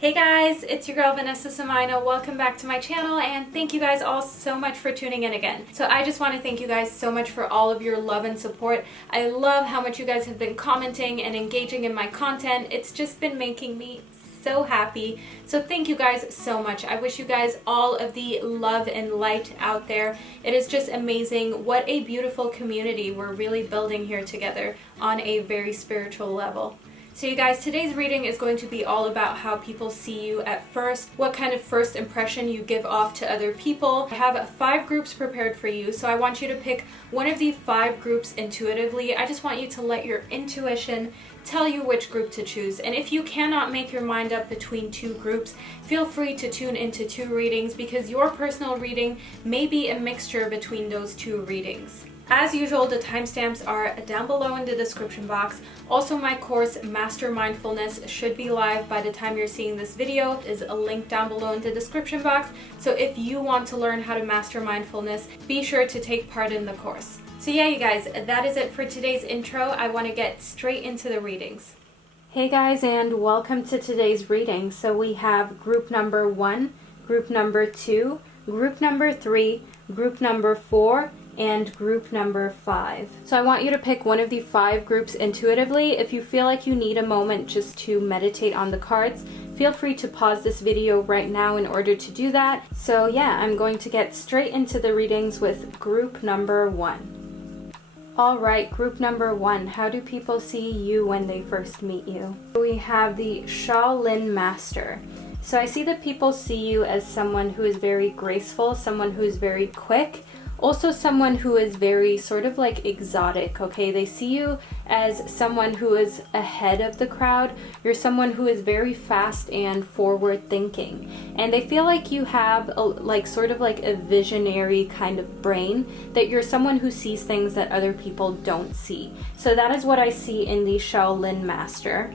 Hey guys, it's your girl Vanessa. Welcome back to my channel and thank you guys all so much for tuning in again. So I just want to thank you guys so much for all of your love and support. I love how much you guys have been commenting and engaging in my content. It's just been making me so happy. So thank you guys so much. I wish you guys all of the love and light out there. It is just amazing what a beautiful community we're really building here together on a very spiritual level. So you guys, today's reading is going to be all about how people see you at first, what kind of first impression you give off to other people. I have 5 groups prepared for you, so I want you to pick one of the 5 groups intuitively. I just want you to let your intuition tell you which group to choose. And if you cannot make your mind up between 2 groups, feel free to tune into 2 readings because your personal reading may be a mixture between those 2 readings. As usual, the timestamps are down below in the description box. Also, my course, Master Mindfulness, should be live by the time you're seeing this video. There's a link down below in the description box. So if you want to learn how to master mindfulness, be sure to take part in the course. So yeah, you guys, that is it for today's intro. I want to get straight into the readings. Hey guys, and welcome to today's reading. So we have group number 1, group number 2, group number 3, group number 4, and group number 5. So I want you to pick one of the 5 groups intuitively. If you feel like you need a moment just to meditate on the cards, feel free to pause this video right now in order to do that. So yeah, I'm going to get straight into the readings with group number 1. Alright, group number 1, how do people see you when they first meet you? We have the Shaolin Master. So I see that people see you as someone who is very graceful, someone who is very quick, also someone who is very sort of like exotic, okay? They see you as someone who is ahead of the crowd. You're someone who is very fast and forward thinking. And they feel like you have sort of like a visionary kind of brain, that you're someone who sees things that other people don't see. So that is what I see in the Shaolin Master.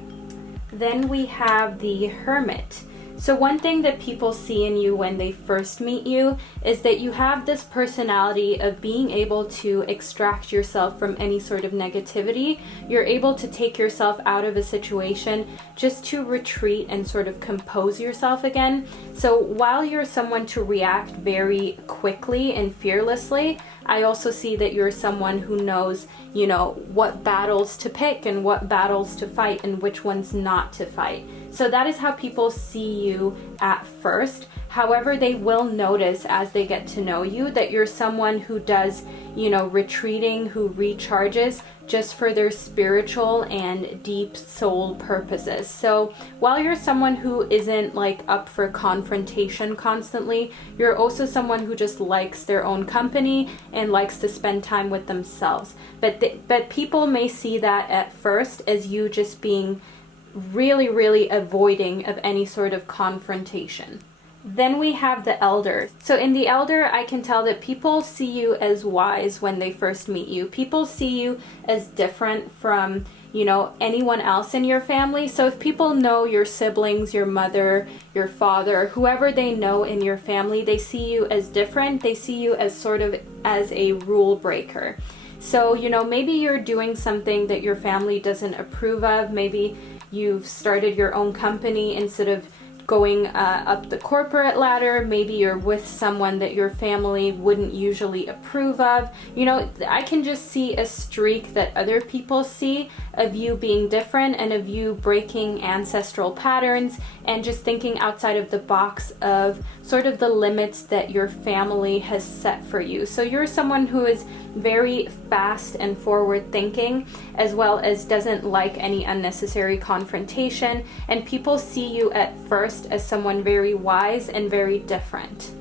Then we have the Hermit. So one thing that people see in you when they first meet you is that you have this personality of being able to extract yourself from any sort of negativity. You're able to take yourself out of a situation just to retreat and sort of compose yourself again. So while you're someone to react very quickly and fearlessly, I also see that you're someone who knows, you know, what battles to pick and what battles to fight and which ones not to fight. So that is how people see you at first. However, they will notice as they get to know you that you're someone who does, you know, retreating, who recharges just for their spiritual and deep soul purposes. So while you're someone who isn't like up for confrontation constantly, you're also someone who just likes their own company and likes to spend time with themselves. But people may see that at first as you just being really avoiding of any sort of confrontation. Then we have the Elder. So in the Elder, I can tell that people see you as wise when they first meet you. People see you as different from, you know, anyone else in your family. So if people know your siblings, your mother, your father, whoever they know in your family, they see you as different. They see you as sort of as a rule breaker. So, you know, maybe you're doing something that your family doesn't approve of. Maybe you've started your own company instead of going up the corporate ladder. Maybe you're with someone that your family wouldn't usually approve of. You know, I can just see a streak that other people see of you being different and of you breaking ancestral patterns and just thinking outside of the box of sort of the limits that your family has set for you. So you're someone who is very fast and forward thinking, as well as doesn't like any unnecessary confrontation, and people see you at first as someone very wise and very different.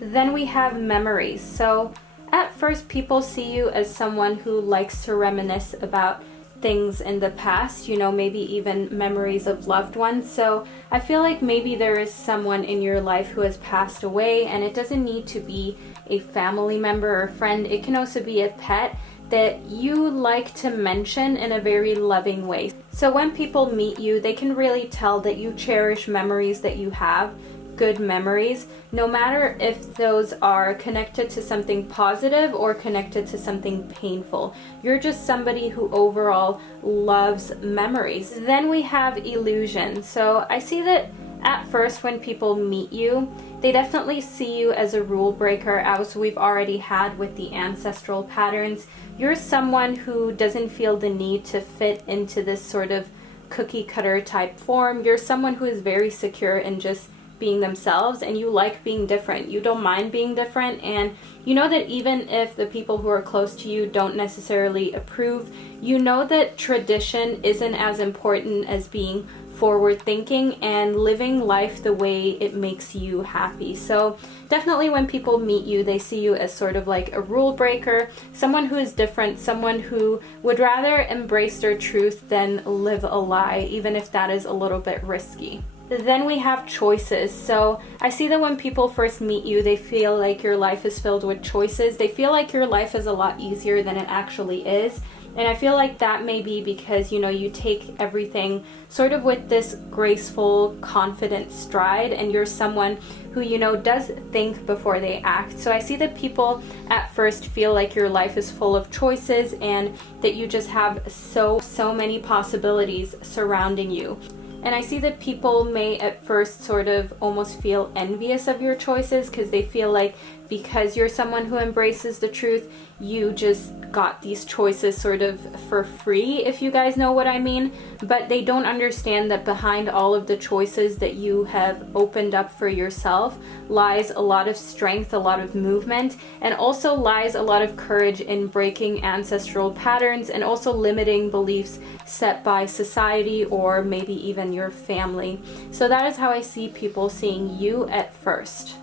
Then we have memories. So at first people see you as someone who likes to reminisce about things in the past, you know, maybe even memories of loved ones. So I feel like maybe there is someone in your life who has passed away, and it doesn't need to be a family member or friend. It can also be a pet that you like to mention in a very loving way. So when people meet you, they can really tell that you cherish memories that you have, good memories, no matter if those are connected to something positive or connected to something painful. You're just somebody who overall loves memories. Then we have illusion. So I see that at first when people meet you, they definitely see you as a rule breaker, as we've already had with the ancestral patterns. You're someone who doesn't feel the need to fit into this sort of cookie cutter type form. You're someone who is very secure in just being themselves, and you like being different. You don't mind being different, and you know that even if the people who are close to you don't necessarily approve, you know that tradition isn't as important as being forward thinking and living life the way it makes you happy. So definitely when people meet you, they see you as sort of like a rule breaker, someone who is different, someone who would rather embrace their truth than live a lie, even if that is a little bit risky. Then we have choices. So I see that when people first meet you, they feel like your life is filled with choices. They feel like your life is a lot easier than it actually is. And I feel like that may be because, you know, you take everything sort of with this graceful, confident stride, and you're someone who, you know, does think before they act. So I see that people at first feel like your life is full of choices and that you just have so many possibilities surrounding you. And I see that people may at first sort of almost feel envious of your choices because they feel like because you're someone who embraces the truth, you just got these choices sort of for free, if you guys know what I mean. But they don't understand that behind all of the choices that you have opened up for yourself lies a lot of strength, a lot of movement, and also lies a lot of courage in breaking ancestral patterns and also limiting beliefs set by society or maybe even your family. So that is how I see people seeing you at first.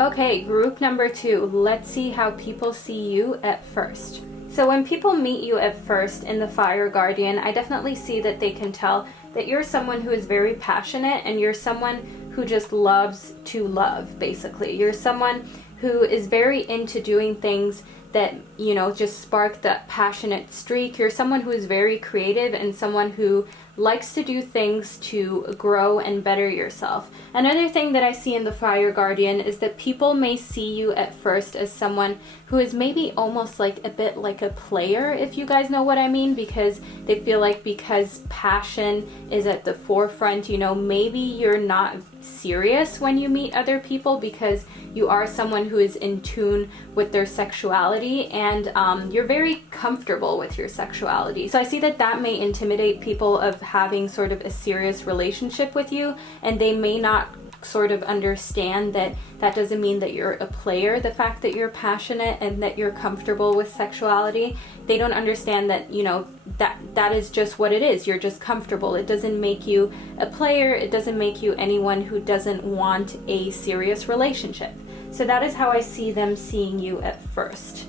Okay, group number 2. Let's see how people see you at first. So when people meet you at first in the Fire Guardian, I definitely see that they can tell that you're someone who is very passionate and you're someone who just loves to love, basically. You're someone who is very into doing things that, you know, just spark that passionate streak. You're someone who is very creative and someone who likes to do things to grow and better yourself. Another thing that I see in the Fire Guardian is that people may see you at first as someone who is maybe almost like a bit like a player, if you guys know what I mean, because they feel like because passion is at the forefront, you know, maybe you're not serious when you meet other people because you are someone who is in tune with their sexuality and you're very comfortable with your sexuality. So I see that that may intimidate people of having sort of a serious relationship with you, and they may not sort of understand that that doesn't mean that you're a player. The fact that you're passionate and that you're comfortable with sexuality, they don't understand that, you know, that is just what it is. You're just comfortable. It doesn't make you a player. It doesn't make you anyone who doesn't want a serious relationship. So that is how I see them seeing you at first.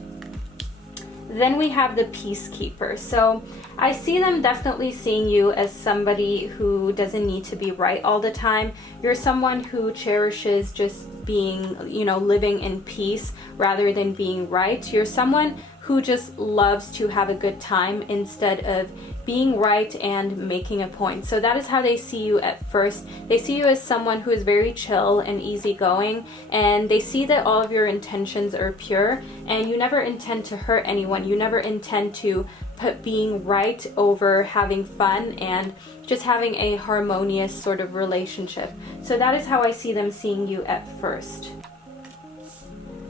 Then we have the Peacekeeper. So I see them definitely seeing you as somebody who doesn't need to be right all the time. You're someone who cherishes just being, you know, living in peace rather than being right. You're someone who just loves to have a good time instead of being right and making a point. So that is how they see you at first. They see you as someone who is very chill and easygoing, and they see that all of your intentions are pure and you never intend to hurt anyone. You never intend to put being right over having fun and just having a harmonious sort of relationship. So that is how I see them seeing you at first.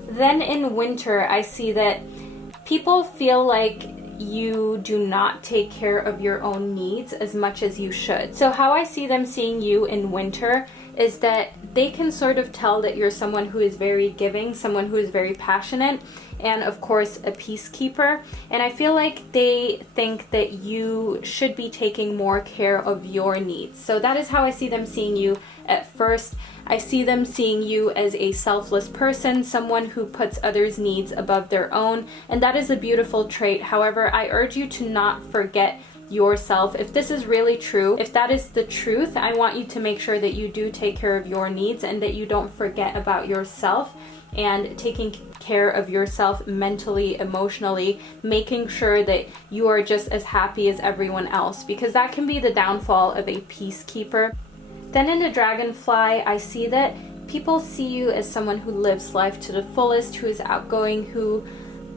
Then in Winter, I see that people feel like you do not take care of your own needs as much as you should. So how I see them seeing you in Winter is that they can sort of tell that you're someone who is very giving, someone who is very passionate, and of course a peacekeeper. And I feel like they think that you should be taking more care of your needs. So that is how I see them seeing you at first. I see them seeing you as a selfless person, someone who puts others' needs above their own, and that is a beautiful trait. However, I urge you to not forget yourself. If this is really true, if that is the truth, I want you to make sure that you do take care of your needs and that you don't forget about yourself and taking care of yourself mentally, emotionally, making sure that you are just as happy as everyone else, because that can be the downfall of a peacekeeper. Then in the Dragonfly, I see that people see you as someone who lives life to the fullest, who is outgoing, who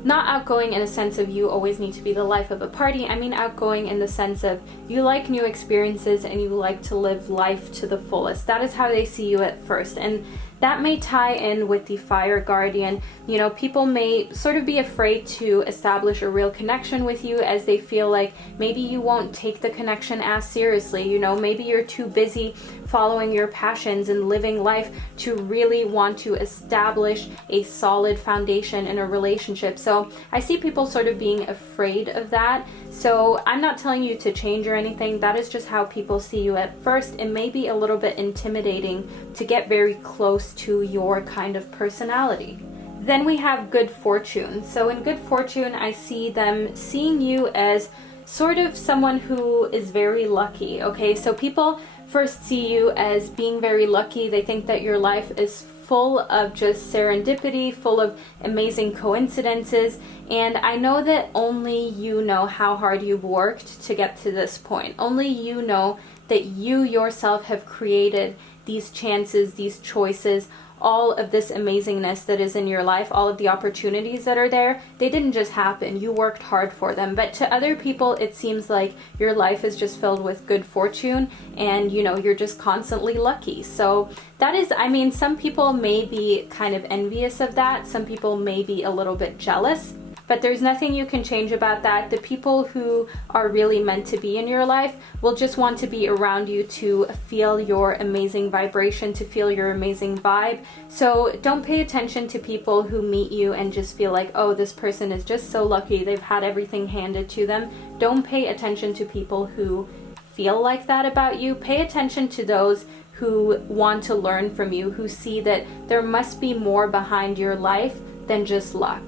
Not outgoing in a sense of you always need to be the life of a party. I mean outgoing in the sense of you like new experiences and you like to live life to the fullest. That is how they see you at first. And that may tie in with the fire guardian. You know, people may sort of be afraid to establish a real connection with you as they feel like maybe you won't take the connection as seriously. You know, maybe you're too busy following your passions and living life to really want to establish a solid foundation in a relationship. So I see people sort of being afraid of that. So I'm not telling you to change or anything. That is just how people see you at first. It may be a little bit intimidating to get very close to your kind of personality. Then we have good fortune. So in good fortune, I see them seeing you as sort of someone who is very lucky. Okay, so people first see you as being very lucky. They think that your life is full of just serendipity, full of amazing coincidences. And I know that only you know how hard you've worked to get to this point. Only you know that you yourself have created these chances, these choices, all of this amazingness that is in your life, all of the opportunities that are there. They didn't just happen. You worked hard for them. But to other people, it seems like your life is just filled with good fortune and, you know, you're just constantly lucky. So that is, I mean, some people may be kind of envious of that. Some people may be a little bit jealous. But there's nothing you can change about that. The people who are really meant to be in your life will just want to be around you to feel your amazing vibration, to feel your amazing vibe. So don't pay attention to people who meet you and just feel like, oh, this person is just so lucky, they've had everything handed to them. Don't pay attention to people who feel like that about you. Pay attention to those who want to learn from you, who see that there must be more behind your life than just luck.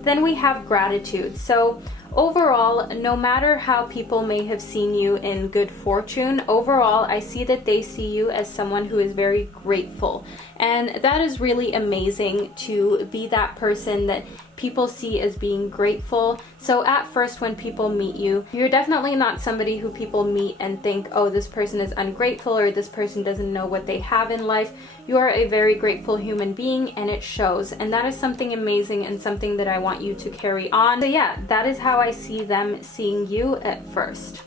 Then we have gratitude. So overall, no matter how people may have seen you in good fortune, overall, I see that they see you as someone who is very grateful. And that is really amazing to be that person that people see as being grateful. So at first when people meet you, you're definitely not somebody who people meet and think, oh, this person is ungrateful or this person doesn't know what they have in life. You are a very grateful human being and it shows. And that is something amazing and something that I want you to carry on. So yeah, that is how I see them seeing you at first.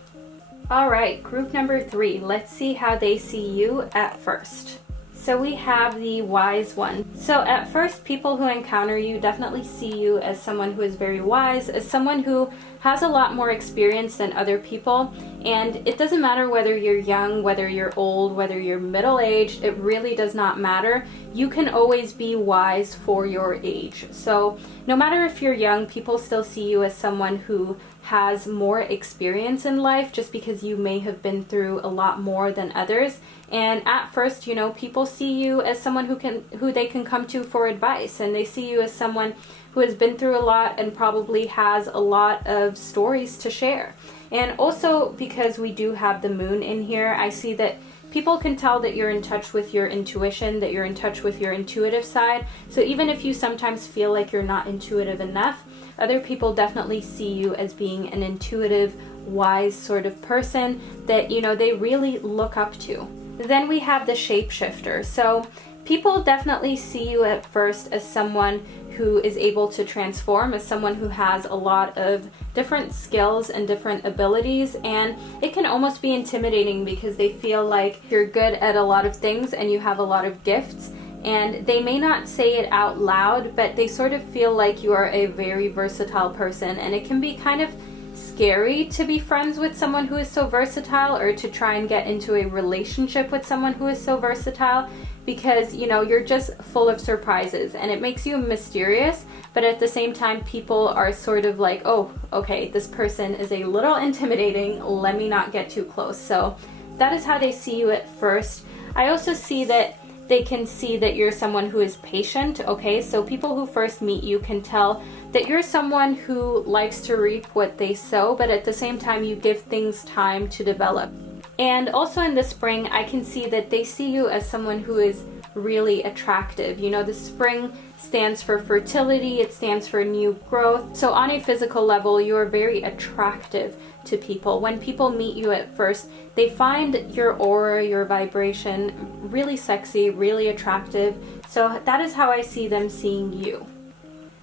All right, group number 3. Let's see how they see you at first. So we have the wise one. So at first, people who encounter you definitely see you as someone who is very wise, as someone who has a lot more experience than other people. And it doesn't matter whether you're young, whether you're old, whether you're middle-aged, it really does not matter. You can always be wise for your age. So no matter if you're young, people still see you as someone who has more experience in life just because you may have been through a lot more than others. And at first, you know, people see you as someone who they can come to for advice, and they see you as someone who has been through a lot and probably has a lot of stories to share. And also because we do have the moon in here, I see that people can tell that you're in touch with your intuition, that you're in touch with your intuitive side. So even if you sometimes feel like you're not intuitive enough, other people definitely see you as being an intuitive, wise sort of person that, you know, they really look up to. Then we have the shapeshifter. So people definitely see you at first as someone who is able to transform, as someone who has a lot of different skills and different abilities, and it can almost be intimidating because they feel like you're good at a lot of things and you have a lot of gifts, and they may not say it out loud, but they sort of feel like you are a very versatile person, and it can be kind of scary to be friends with someone who is so versatile or to try and get into a relationship with someone who is so versatile, because, you know, you're just full of surprises and it makes you mysterious, but at the same time people are sort of like, oh, okay, this person is a little intimidating, let me not get too close. So that is how they see you at first. I also see that they can see that you're someone who is patient, okay? So people who first meet you can tell that you're someone who likes to reap what they sow, but at the same time you give things time to develop. And also in the spring, I can see that they see you as someone who is really attractive. You know, the spring stands for fertility, it stands for new growth. So on a physical level, you are very attractive to people. When people meet you at first, they find your aura, your vibration really sexy, really attractive. So that is how I see them seeing you.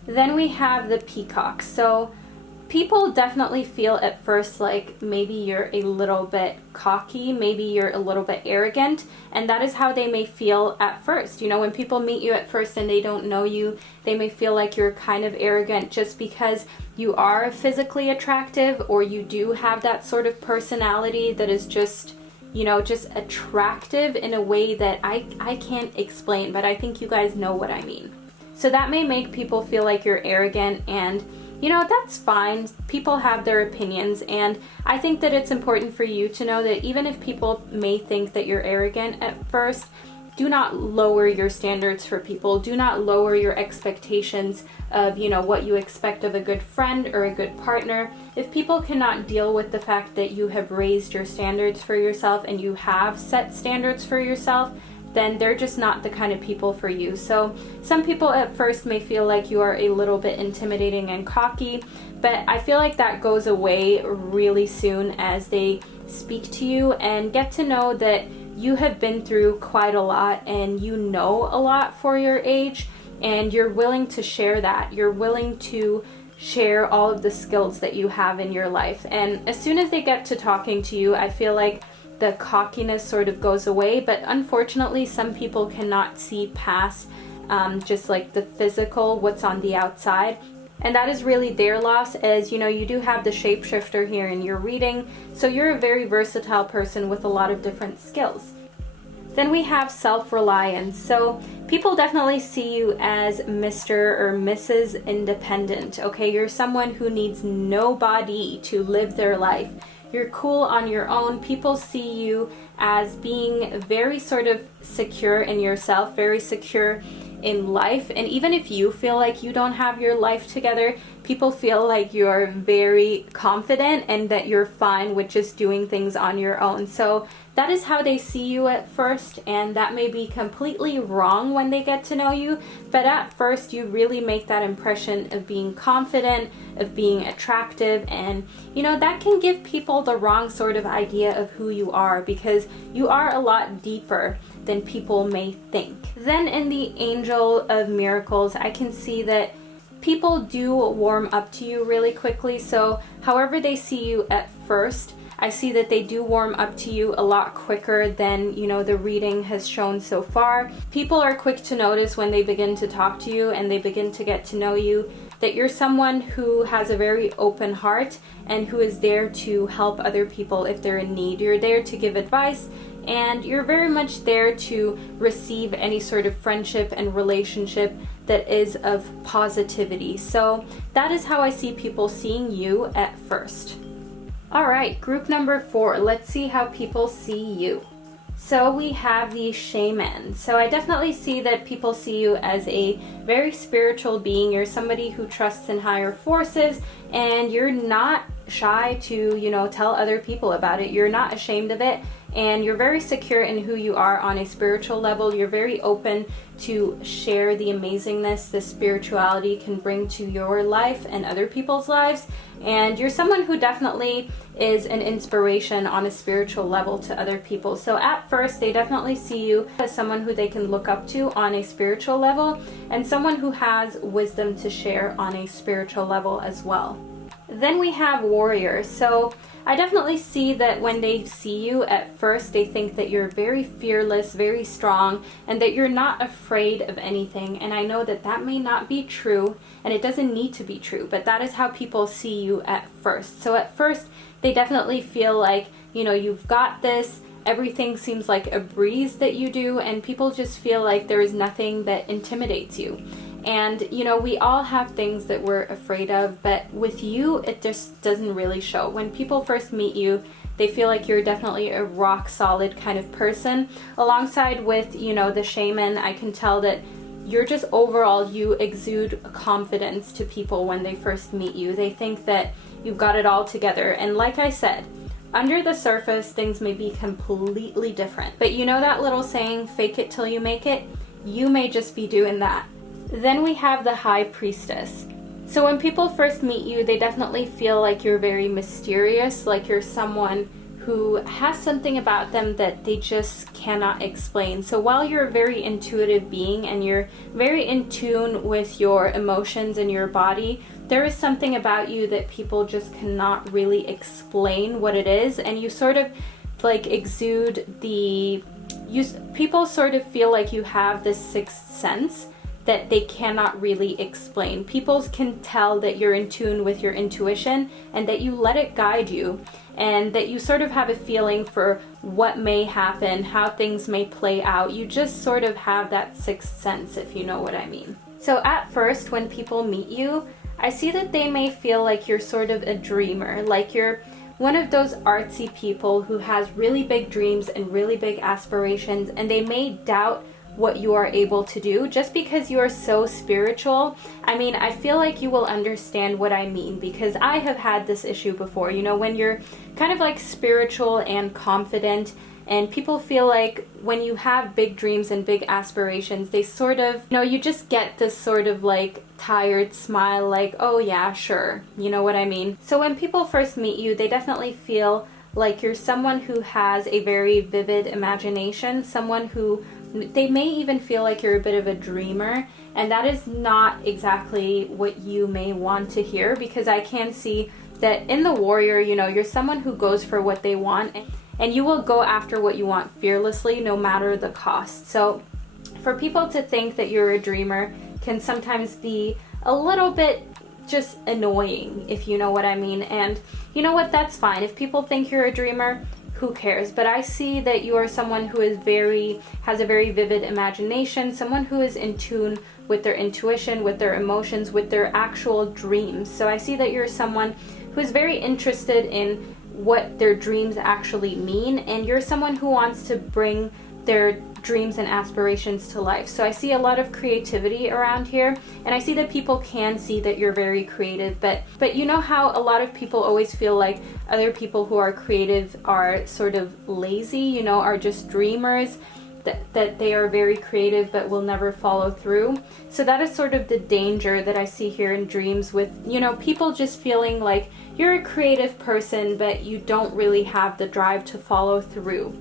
Then we have the peacock. So people definitely feel at first like maybe you're a little bit cocky, maybe you're a little bit arrogant, and that is how they may feel at first. You know, when people meet you at first and they don't know you, they may feel like you're kind of arrogant just because you are physically attractive, or you do have that sort of personality that is just, you know, just attractive in a way that I can't explain, but I think you guys know what I mean. So that may make people feel like you're arrogant, and you know, that's fine. People have their opinions, and I think that it's important for you to know that even if people may think that you're arrogant at first, do not lower your standards for people. Do not lower your expectations of, you know, what you expect of a good friend or a good partner. If people cannot deal with the fact that you have raised your standards for yourself and you have set standards for yourself, then they're just not the kind of people for you. So some people at first may feel like you are a little bit intimidating and cocky, but I feel like that goes away really soon as they speak to you and get to know that you have been through quite a lot and you know a lot for your age, and you're willing to share that. You're willing to share all of the skills that you have in your life. And as soon as they get to talking to you, I feel like the cockiness sort of goes away, but unfortunately some people cannot see past just like the physical, what's on the outside, and that is really their loss, as you know, you do have the shapeshifter here in your reading, so you're a very versatile person with a lot of different skills. Then we have self-reliance. So people definitely see you as Mr. or Mrs. Independent, okay? You're someone who needs nobody to live their life. You're cool on your own. People see you as being very sort of secure in yourself, very secure in life. And even if you feel like you don't have your life together, people feel like you're very confident and that you're fine with just doing things on your own. So that is how they see you at first, and that may be completely wrong when they get to know you, but at first you really make that impression of being confident, of being attractive, and you know, that can give people the wrong sort of idea of who you are, because you are a lot deeper than people may think. Then in the Angel of Miracles, I can see that people do warm up to you really quickly. So however they see you at first, I see that they do warm up to you a lot quicker than, you know, the reading has shown so far. People are quick to notice when they begin to talk to you and they begin to get to know you that you're someone who has a very open heart and who is there to help other people if they're in need. You're there to give advice, and you're very much there to receive any sort of friendship and relationship that is of positivity. So that is how I see people seeing you at first. Alright, group number 4. Let's see how people see you. So we have the Shaman. So I definitely see that people see you as a very spiritual being. You're somebody who trusts in higher forces, and you're not shy to, you know, tell other people about it. You're not ashamed of it, and you're very secure in who you are on a spiritual level. You're very open to share the amazingness the spirituality can bring to your life and other people's lives, and you're someone who definitely is an inspiration on a spiritual level to other people. So at first they definitely see you as someone who they can look up to on a spiritual level, and someone who has wisdom to share on a spiritual level as well. Then we have Warrior. So I definitely see that when they see you at first, they think that you're very fearless, very strong, and that you're not afraid of anything. And I know that that may not be true, and it doesn't need to be true, but that is how people see you at first. So at first, they definitely feel like, you know, you've got this, everything seems like a breeze that you do, and people just feel like there is nothing that intimidates you. And, you know, we all have things that we're afraid of, but with you, it just doesn't really show. When people first meet you, they feel like you're definitely a rock solid kind of person. Alongside with, you know, the Shaman, I can tell that you're just overall, you exude confidence to people when they first meet you. They think that you've got it all together. And like I said, under the surface, things may be completely different. But you know that little saying, fake it till you make it? You may just be doing that. Then we have the High Priestess. So when people first meet you, they definitely feel like you're very mysterious, like you're someone who has something about them that they just cannot explain. So while you're a very intuitive being and you're very in tune with your emotions and your body, there is something about you that people just cannot really explain what it is, and you sort of like exude people sort of feel like you have this sixth sense that they cannot really explain. People can tell that you're in tune with your intuition and that you let it guide you, and that you sort of have a feeling for what may happen, how things may play out. You just sort of have that sixth sense, if you know what I mean. So at first, when people meet you, I see that they may feel like you're sort of a dreamer, like you're one of those artsy people who has really big dreams and really big aspirations, and they may doubt what you are able to do just because you are so spiritual. I mean, I feel like you will understand what I mean, because I have had this issue before. You know, when you're kind of like spiritual and confident, and people feel like when you have big dreams and big aspirations, they sort of, you know, you just get this sort of like tired smile, like, oh yeah, sure, you know what I mean? So when people first meet you, they definitely feel like you're someone who has a very vivid imagination, someone who, they may even feel like you're a bit of a dreamer, and that is not exactly what you may want to hear, because I can see that in the warrior, you know, you're someone who goes for what they want, and you will go after what you want fearlessly, no matter the cost. So for people to think that you're a dreamer can sometimes be a little bit just annoying, if you know what I mean. And you know what, that's fine. If people think you're a dreamer, who cares? But I see that you are someone who is has a very vivid imagination, someone who is in tune with their intuition, with their emotions, with their actual dreams. So I see that you're someone who is very interested in what their dreams actually mean, and you're someone who wants to bring their dreams and aspirations to life. So I see a lot of creativity around here, and I see that people can see that you're very creative, but you know how a lot of people always feel like other people who are creative are sort of lazy, you know, are just dreamers, that they are very creative but will never follow through. So that is sort of the danger that I see here in dreams, with, you know, people just feeling like you're a creative person but you don't really have the drive to follow through.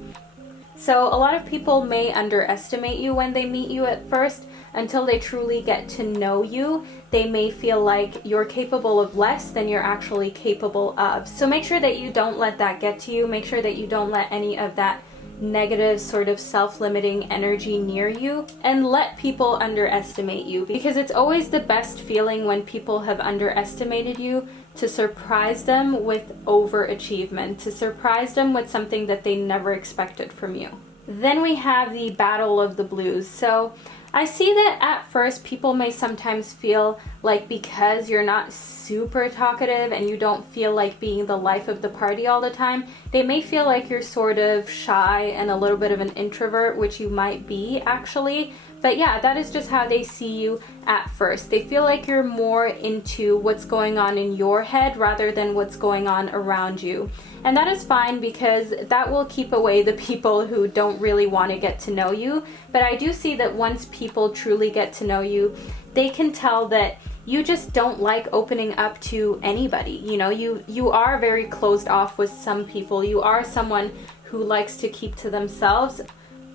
So a lot of people may underestimate you when they meet you at first. Until they truly get to know you, they may feel like you're capable of less than you're actually capable of. So make sure that you don't let that get to you. Make sure that you don't let any of that negative sort of self-limiting energy near you, and let people underestimate you, because it's always the best feeling when people have underestimated you, to surprise them with overachievement, to surprise them with something that they never expected from you. Then we have the battle of the blues. So I see that at first people may sometimes feel like because you're not super talkative and you don't feel like being the life of the party all the time, they may feel like you're sort of shy and a little bit of an introvert, which you might be actually. But yeah, that is just how they see you at first. They feel like you're more into what's going on in your head rather than what's going on around you. And that is fine, because that will keep away the people who don't really want to get to know you. But I do see that once people truly get to know you, they can tell that you just don't like opening up to anybody. You know, you are very closed off with some people. You are someone who likes to keep to themselves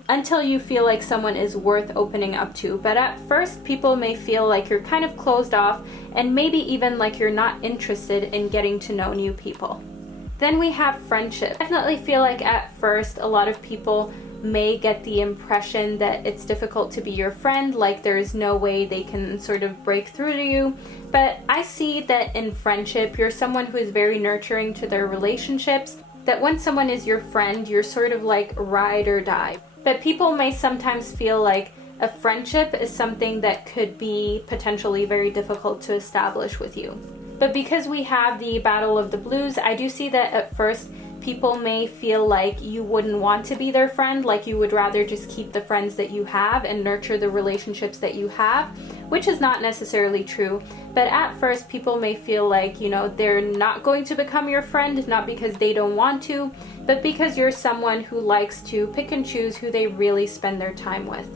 until you feel like someone is worth opening up to. But at first, people may feel like you're kind of closed off, and maybe even like you're not interested in getting to know new people. Then we have friendship. I definitely feel like at first a lot of people may get the impression that it's difficult to be your friend, like there's no way they can sort of break through to you. But I see that in friendship, you're someone who is very nurturing to their relationships, that when someone is your friend, you're sort of like ride or die. But people may sometimes feel like a friendship is something that could be potentially very difficult to establish with you. But because we have the battle of the blues, I do see that at first people may feel like you wouldn't want to be their friend, like you would rather just keep the friends that you have and nurture the relationships that you have, which is not necessarily true. But at first people may feel like, you know, they're not going to become your friend, not because they don't want to, but because you're someone who likes to pick and choose who they really spend their time with.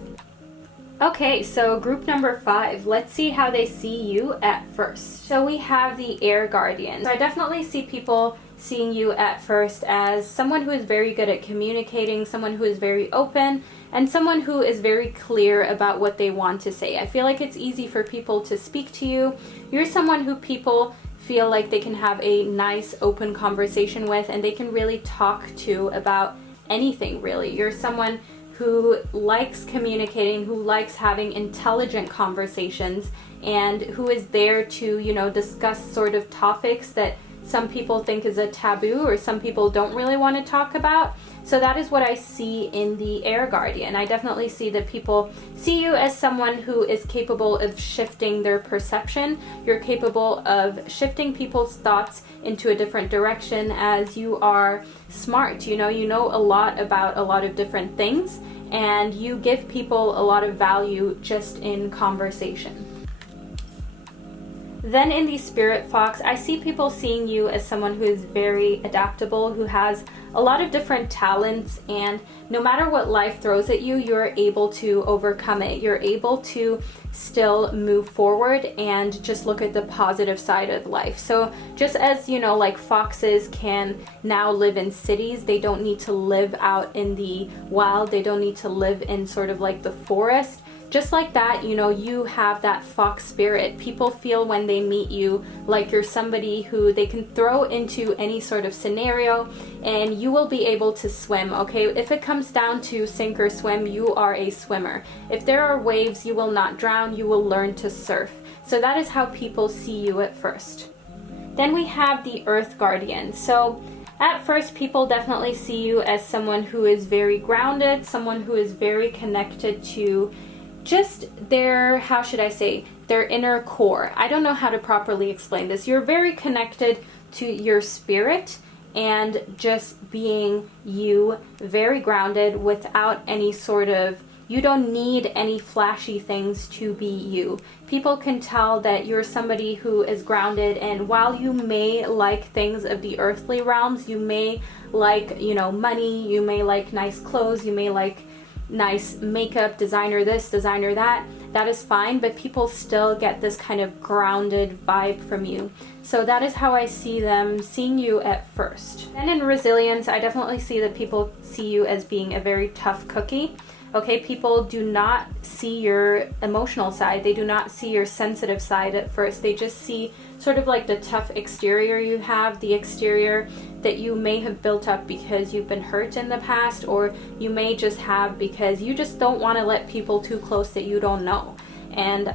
Okay, so group number 5, let's see how they see you at first. So we have the air guardian. So I definitely see people seeing you at first as someone who is very good at communicating, someone who is very open, and someone who is very clear about what they want to say. I feel like it's easy for people to speak to you. You're someone who people feel like they can have a nice open conversation with, and they can really talk to about anything, really. You're someone who likes communicating, who likes having intelligent conversations, and who is there to, discuss sort of topics that some people think is a taboo or some people don't really want to talk about. So that is what I see in the Air Guardian. I definitely see that people see you as someone who is capable of shifting their perception. You're capable of shifting people's thoughts into a different direction, as you are smart. You know a lot about a lot of different things, and you give people a lot of value just in conversation. Then in the Spirit Fox, I see people seeing you as someone who is very adaptable, who has a lot of different talents, and no matter what life throws at you, you're able to overcome it. You're able to still move forward and just look at the positive side of life. So just as, like foxes can now live in cities, they don't need to live out in the wild, they don't need to live in sort of like the forest. Just like that, you have that fox spirit. People feel when they meet you like you're somebody who they can throw into any sort of scenario and you will be able to swim, okay? If it comes down to sink or swim, you are a swimmer. If there are waves, you will not drown, you will learn to surf. So that is how people see you at first. Then we have the Earth Guardian. So at first, people definitely see you as someone who is very grounded, someone who is very connected to just their, their inner core. I don't know how to properly explain this. You're very connected to your spirit and just being you, very grounded without any sort of, you don't need any flashy things to be you. People can tell that you're somebody who is grounded, and while you may like things of the earthly realms, you may like, money, you may like nice clothes, you may like nice makeup, designer this, designer that, that is fine, but people still get this kind of grounded vibe from you. So that is how I see them seeing you at first. And in resilience, I definitely see that people see you as being a very tough cookie. Okay, people do not see your emotional side. They do not see your sensitive side at first. They just see sort of like the tough exterior you have, the exterior that you may have built up because you've been hurt in the past, or you may just have because you just don't want to let people too close that you don't know. And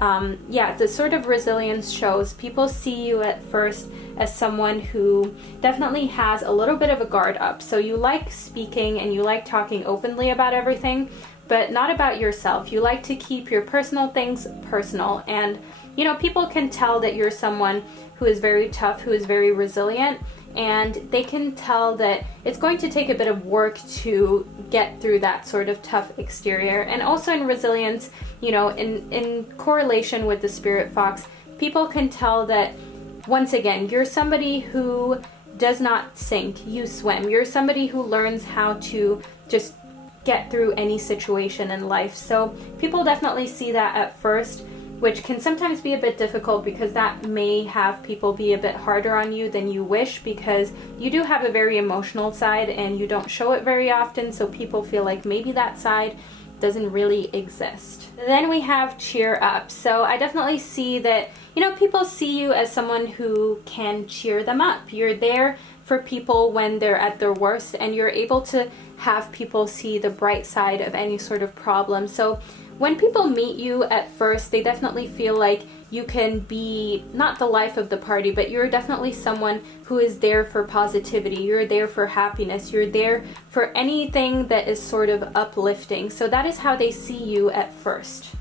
the sort of resilience shows people see you at first as someone who definitely has a little bit of a guard up. So you like speaking and you like talking openly about everything, but not about yourself. You like to keep your personal things personal. And, people can tell that you're someone who is very tough, who is very resilient, and they can tell that it's going to take a bit of work to get through that sort of tough exterior. And also in resilience, in correlation with the Spirit Fox, people can tell that, once again, you're somebody who does not sink, you swim. You're somebody who learns how to just get through any situation in life. So people definitely see that at first, which can sometimes be a bit difficult because that may have people be a bit harder on you than you wish, because you do have a very emotional side and you don't show it very often, so people feel like maybe that side doesn't really exist. Then we have cheer up. So I definitely see that, people see you as someone who can cheer them up. You're there for people when they're at their worst, and you're able to have people see the bright side of any sort of problem. So when people meet you at first, they definitely feel like you can be not the life of the party, but you're definitely someone who is there for positivity. You're there for happiness. You're there for anything that is sort of uplifting. So that is how they see you at first.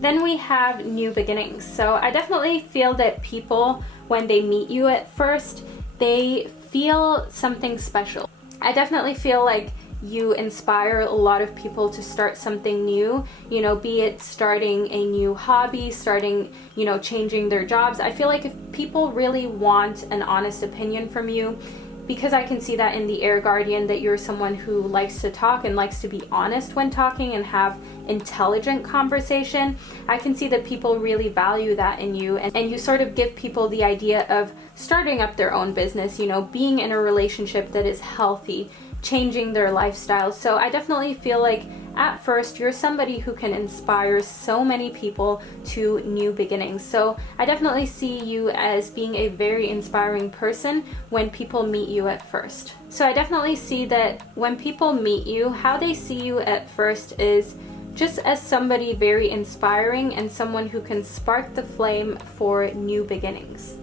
Then we have new beginnings. So I definitely feel that people, when they meet you at first, they feel something special. I definitely feel like you inspire a lot of people to start something new, be it starting a new hobby, starting, changing their jobs. I feel like if people really want an honest opinion from you, because I can see that in the Air Guardian, that you're someone who likes to talk and likes to be honest when talking and have intelligent conversation, I can see that people really value that in you, and you sort of give people the idea of starting up their own business, you know, being in a relationship that is healthy, changing their lifestyle. So I definitely feel like at first you're somebody who can inspire so many people to new beginnings. So I definitely see you as being a very inspiring person when people meet you at first. So I definitely see that when people meet you, how they see you at first is just as somebody very inspiring and someone who can spark the flame for new beginnings.